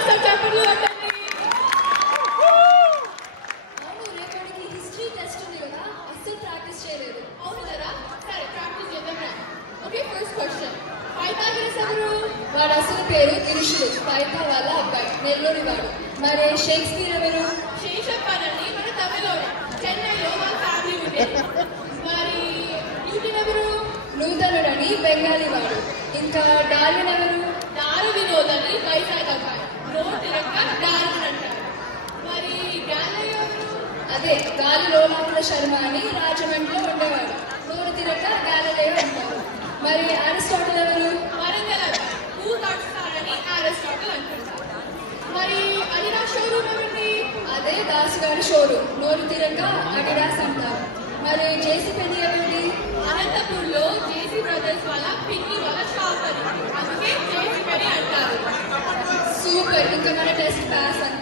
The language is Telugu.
ఒకసారి చెప్పండి. అవును, రేపటికి హిస్టరీ టెస్ట్ ఉంది కదా, అస్సలు ప్రాక్టీస్ చేయలేదు. అవును కదా, సరే ప్రాక్టీస్ చేద్దాం. Okay, first question. పైథాగరస్ ఎవరు? వాడు అసలు పేరు గిరీషుడు, పైథా వాళ్ళ అబ్బాయి, నెల్లూరి వాడు. మరి షేక్స్పియర్ ఎవరు? శేషప్పన్ అని మన తమిళోడు, చెన్నైలో వాళ్ళ ఫ్యామిలీ ఉండేది. మరి న్యూటన్ ఎవరు? నూతనుడని బెంగాలీ వాడు. ఇంకా డార్విన్ ఎవరు? దారు వినోద్ అని వైజాగ్ అబ్బాయి, నోటి లెక్క డార్విన్ అంటారు. మరి గ్యాలరీ ఎవరు? అదే గాలి లోలాకుల శర్మ అని రాజమండ్రిలో ఉండేవాడు, నోరు తిరగ గ్యాలరీలో అంటారు. మరి అరిస్టాటిల్ ఎవరు? వరంగల్ అబ్బాయి, హూ థాట్ స్టార్ అని అరిస్టాటిల్ అంటుంటారు. మరి అడిడాస్ షోరూమ్ ఎవరిది? అదే దాసుగారి షోరూమ్, నోరు తిరగ అడిడాస్ అంటారు. మరి జేసీ పెన్ని ఎవరిది? అనంతపూర్లో జేసీ బ్రదర్స్ వాళ్ళ పిన్ని వాళ్ళ షాప్ అది, అందుకే జేసీ పెని అంటారు. సూపర్, ఇంకా మన టెస్ట్ పాస్ అంతే.